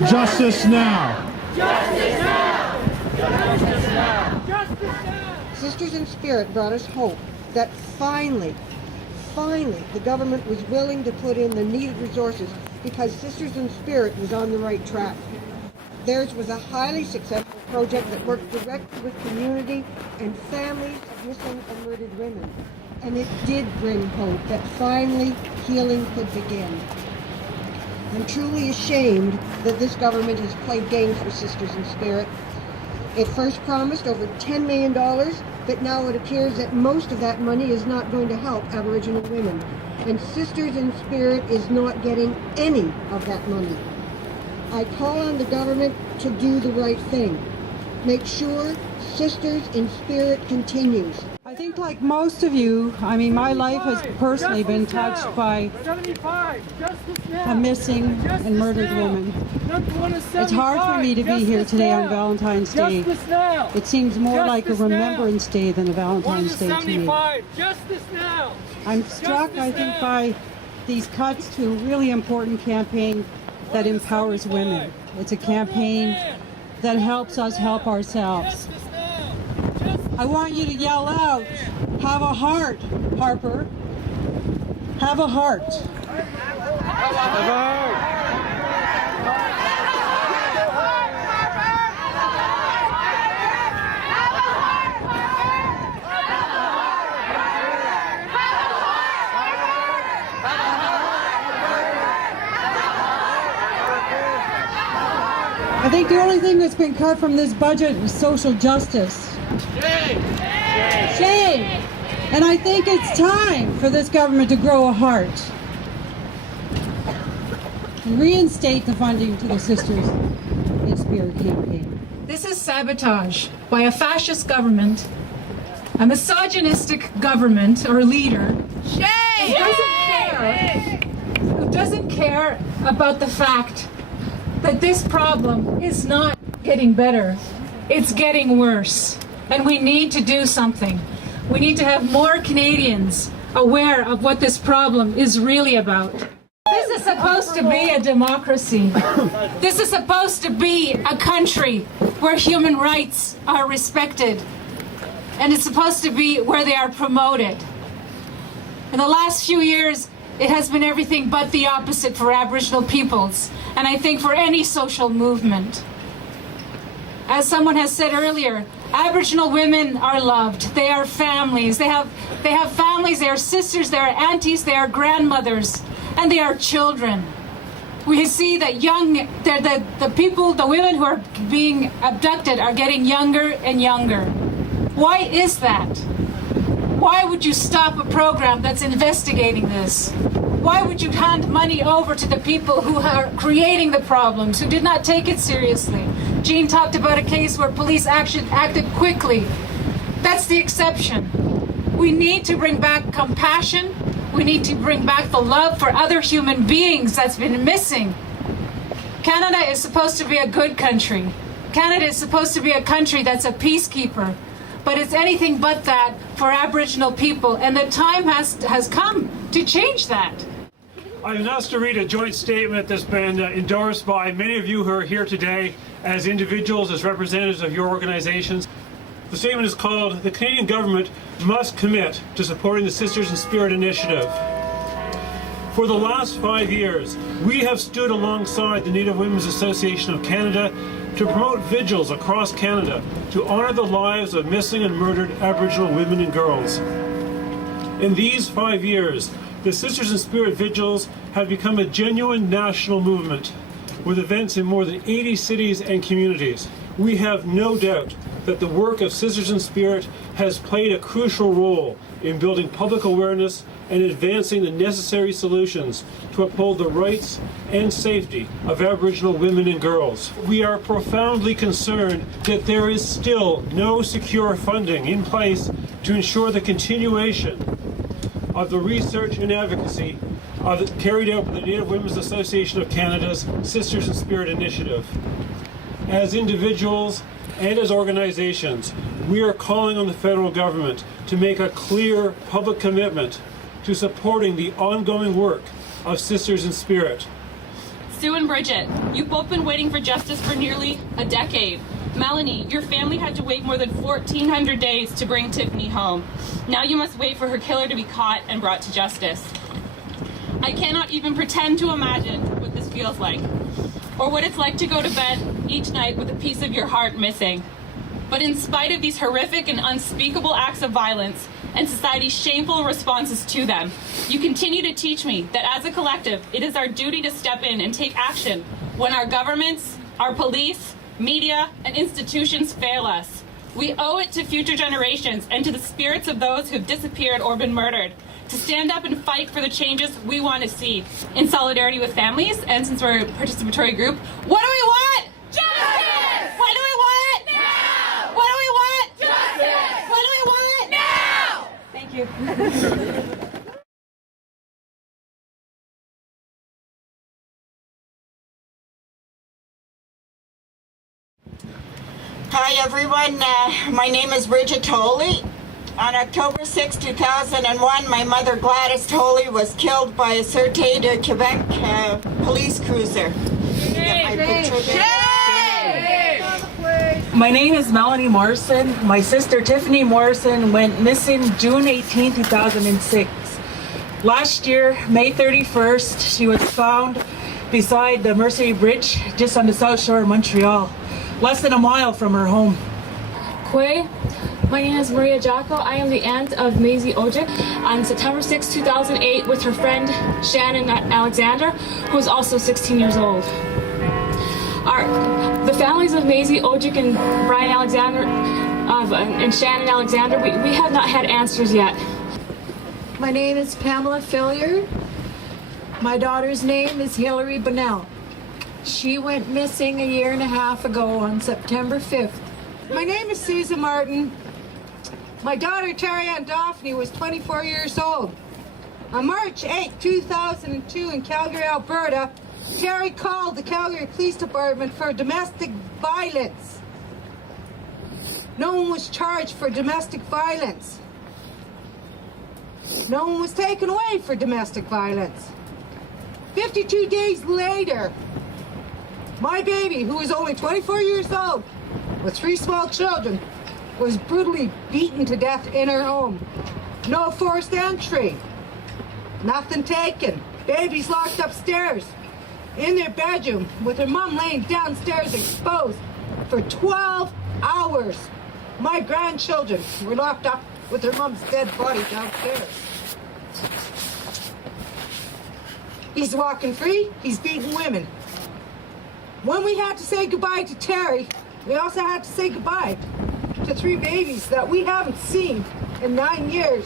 Justice now! Justice now! Justice now! Justice now! Sisters in Spirit brought us hope that finally, the government was willing to put in the needed resources because Sisters in Spirit was on the right track. Theirs was a highly successful project that worked directly with community and families of missing and murdered women. And it did bring hope that finally healing could begin. I'm truly ashamed that this government has played games with Sisters in Spirit. It first promised over $10 million, but now it appears that most of that money is not going to help Aboriginal women. And Sisters in Spirit is not getting any of that money. I call on the government to do the right thing. Make sure Sisters in Spirit continues. I think like most of you, I mean, my life has personally been touched by 75. Justice now. a missing and murdered woman. It's hard for me to be here today on Valentine's Day. Justice now. It seems more like a Justice now. Remembrance Day than a Valentine's Day to me. 75. Justice now. I'm struck, I think, by these cuts to a really important campaign that empowers women. It's a campaign that helps us help ourselves. I want you to yell out, have a heart, Harper. Have a heart. I think the only thing that's been cut from this budget is social justice. Shame! And I think it's time for this government to grow a heart and reinstate the funding to the Sisters in Spirit campaign. This is sabotage by a fascist government, a misogynistic government or leader who doesn't care about the fact that this problem is not getting better, it's getting worse. And we need to do something. We need to have more Canadians aware of what this problem is really about. This is supposed to be a democracy. This is supposed to be a country where human rights are respected. And it's supposed to be where they are promoted. In the last few years, it has been everything but the opposite for Aboriginal peoples, and I think for any social movement. As someone has said earlier, Aboriginal women are loved. They are families. They have families. They are sisters. They are aunties. They are grandmothers, and they are children. We see that the women who are being abducted are getting younger and younger. Why is that? Why would you stop a program that's investigating this? Why would you hand money over to the people who are creating the problems, who did not take it seriously? Jean talked about a case where police acted quickly. That's the exception. We need to bring back compassion. We need to bring back the love for other human beings that's been missing. Canada is supposed to be a good country. Canada is supposed to be a country that's a peacekeeper. But it's anything but that for Aboriginal people, and the time has come to change that. I've been asked to read a joint statement that's been endorsed by many of you who are here today as individuals, as representatives of your organizations. The statement is called, "The Canadian Government Must Commit to Supporting the Sisters in Spirit Initiative." For the last 5 years, we have stood alongside the Native Women's Association of Canada to promote vigils across Canada to honor the lives of missing and murdered Aboriginal women and girls. In these 5 years, the Sisters in Spirit vigils have become a genuine national movement with events in more than 80 cities and communities. We have no doubt that the work of Sisters in Spirit has played a crucial role in building public awareness and advancing the necessary solutions to uphold the rights and safety of Aboriginal women and girls. We are profoundly concerned that there is still no secure funding in place to ensure the continuation of the research and advocacy carried out by the Native Women's Association of Canada's Sisters in Spirit initiative. As individuals and as organizations, we are calling on the federal government to make a clear public commitment to supporting the ongoing work of Sisters in Spirit. Sue and Bridget, you've both been waiting for justice for nearly a decade. Melanie, your family had to wait more than 1,400 days to bring Tiffany home. Now you must wait for her killer to be caught and brought to justice. I cannot even pretend to imagine what this feels like, or what it's like to go to bed each night with a piece of your heart missing. But in spite of these horrific and unspeakable acts of violence and society's shameful responses to them, you continue to teach me that as a collective, it is our duty to step in and take action when our governments, our police, media, and institutions fail us. We owe it to future generations and to the spirits of those who've disappeared or been murdered to stand up and fight for the changes we want to see. In solidarity with families, and since we're a participatory group, what do we want? Justice! What do we want? Now! What do we want? Justice! What do we want? Now! Thank you. Hi everyone, my name is Bridget Tolley. On October 6, 2001, my mother Gladys Tolley was killed by a Sûreté de Quebec police cruiser. My name is Melanie Morrison. My sister Tiffany Morrison went missing June 18, 2006. Last year, May 31st, she was found beside the Mercier Bridge just on the south shore of Montreal, less than a mile from her home. Quay. My name is Maria Jocko. I am the aunt of Maisie Ojic. On September 6, 2008, with her friend Shannon Alexander, who is also 16 years old. The families of Maisie Ojic and Brian Alexander and Shannon Alexander, we have not had answers yet. My name is Pamela Fillier. My daughter's name is Hillary Bunnell. She went missing a year and a half ago on September 5th. My name is Susan Martin. My daughter, Terry Ann Daphne, was 24 years old. On March 8, 2002, in Calgary, Alberta, Terry called the Calgary Police Department for domestic violence. No one was charged for domestic violence. No one was taken away for domestic violence. 52 days later, my baby, who was only 24 years old, with 3 small children, was brutally beaten to death in her home. No forced entry. Nothing taken. Baby's locked upstairs in their bedroom with her mom laying downstairs exposed for 12 hours. My grandchildren were locked up with their mom's dead body downstairs. He's walking free. He's beating women. When we had to say goodbye to Terry, we also had to say goodbye to 3 babies that we haven't seen in 9 years,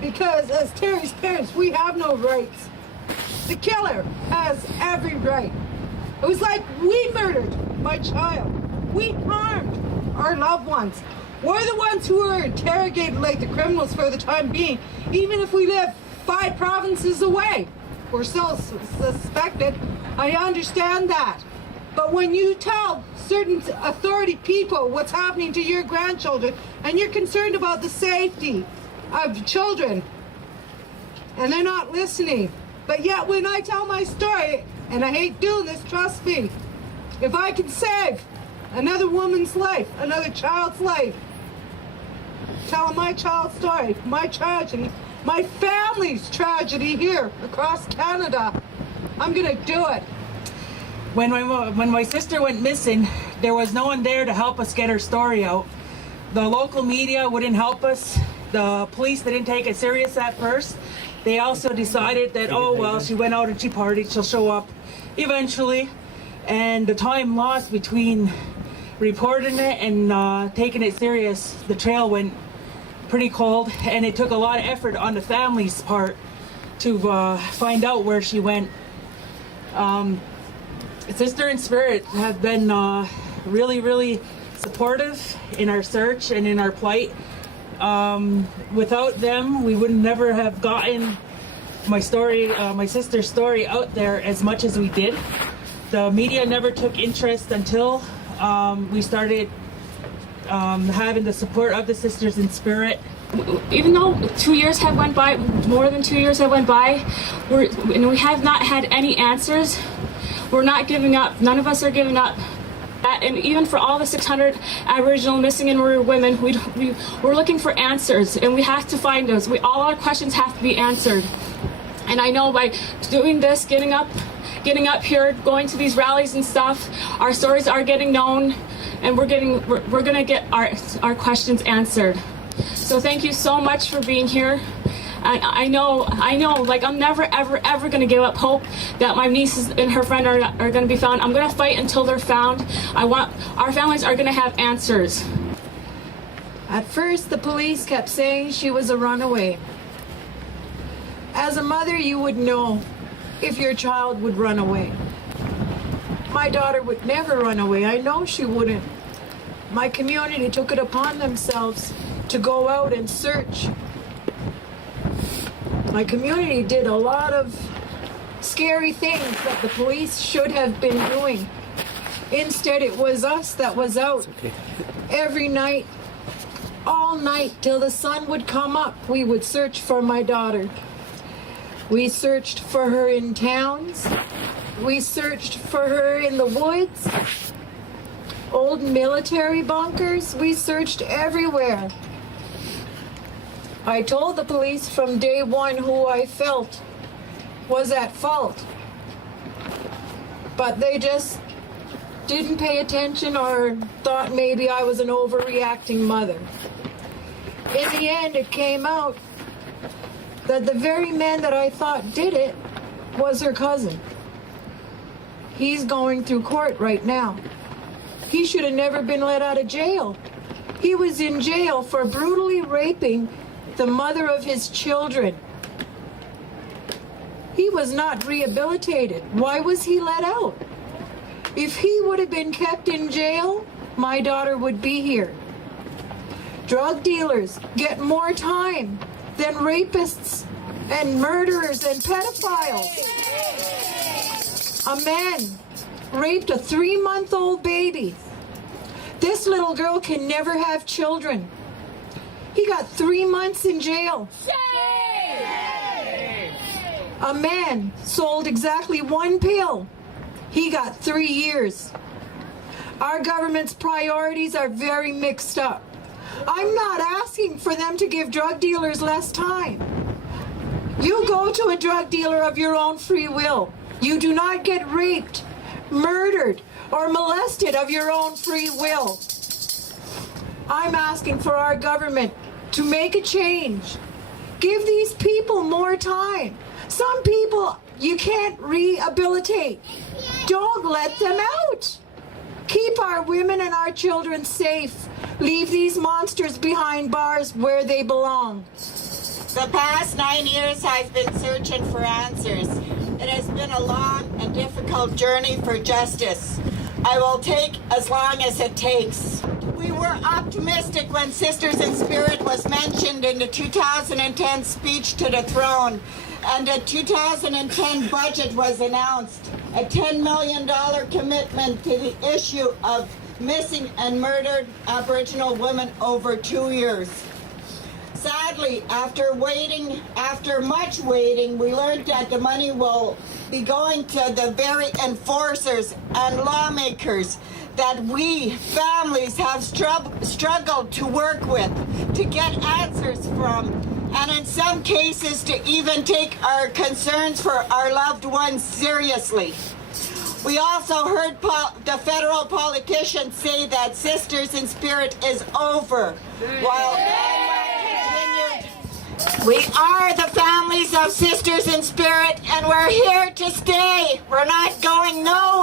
because as Terry's parents, we have no rights. The killer has every right. It was like we murdered my child. We harmed our loved ones. We're the ones who are interrogated like the criminals for the time being, even if we live 5 provinces away. We're still suspected. I understand that. But when you tell certain authority people what's happening to your grandchildren, and you're concerned about the safety of children, and they're not listening. But yet when I tell my story, and I hate doing this, trust me, if I can save another woman's life, another child's life, telling my child's story, my tragedy, my family's tragedy here across Canada, I'm gonna do it. When my sister went missing, there was no one there to help us get her story out. The local media wouldn't help us. The police didn't take it serious at first. They also decided that, oh, well, she went out and she partied, she'll show up eventually. And the time lost between reporting it and taking it serious, the trail went pretty cold, and it took a lot of effort on the family's part to find out where she went. Sister in Spirit have been really, really supportive in our search and in our plight. Without them, we would never have gotten my story, my sister's story out there as much as we did. The media never took interest until we started having the support of the Sisters in Spirit. Even though 2 years have went by, more than 2 years have went by, and we have not had any answers, We're not giving up. None of us are giving up. And even for all the 600 Aboriginal missing and murdered women, we're looking for answers, and we have to find those. All our questions have to be answered. And I know by doing this, getting up here, going to these rallies and stuff, our stories are getting known, and we're gonna get our questions answered. So thank you so much for being here. And I know, like, I'm never, ever gonna give up hope that my niece and her friend are gonna be found. I'm gonna fight until they're found. Our families are gonna have answers. At first, the police kept saying she was a runaway. As a mother, you would know if your child would run away. My daughter would never run away. I know she wouldn't. My community took it upon themselves to go out and search. My community did a lot of scary things that the police should have been doing. Instead, it was us that was out every night, all night, till the sun would come up. We would search for my daughter. We searched for her in towns. We searched for her in the woods, old military bunkers. We searched everywhere. I told the police from day one who I felt was at fault. But they just didn't pay attention or thought maybe I was an overreacting mother. In the end, it came out that the very man that I thought did it was her cousin. He's going through court right now. He should have never been let out of jail. He was in jail for brutally raping the mother of his children. He was not rehabilitated. Why was he let out? If he would have been kept in jail, my daughter would be here. Drug dealers get more time than rapists and murderers and pedophiles. A man raped a 3-month-old baby. This little girl can never have children. He got 3 months in jail. A man sold exactly 1 pill. He got 3 years. Our government's priorities are very mixed up. I'm not asking for them to give drug dealers less time. You go to a drug dealer of your own free will. You do not get raped, murdered, or molested of your own free will. I'm asking for our government to make a change. Give these people more time. Some people you can't rehabilitate. Don't let them out. Keep our women and our children safe. Leave these monsters behind bars where they belong. The past 9 years I've been searching for answers. It has been a long and difficult journey for justice. I will take as long as it takes. We were optimistic when Sisters in Spirit was mentioned in the 2010 speech to the throne, and the 2010 budget was announced. A $10 million commitment to the issue of missing and murdered Aboriginal women over 2 years. Sadly, after much waiting, we learned that the money will be going to the very enforcers and lawmakers that we, families, have struggled to work with, to get answers from, and in some cases to even take our concerns for our loved ones seriously. We also heard the federal politicians say that Sisters in Spirit is over, while continued. We are the families of Sisters in Spirit, and we're here to stay. We're not going nowhere.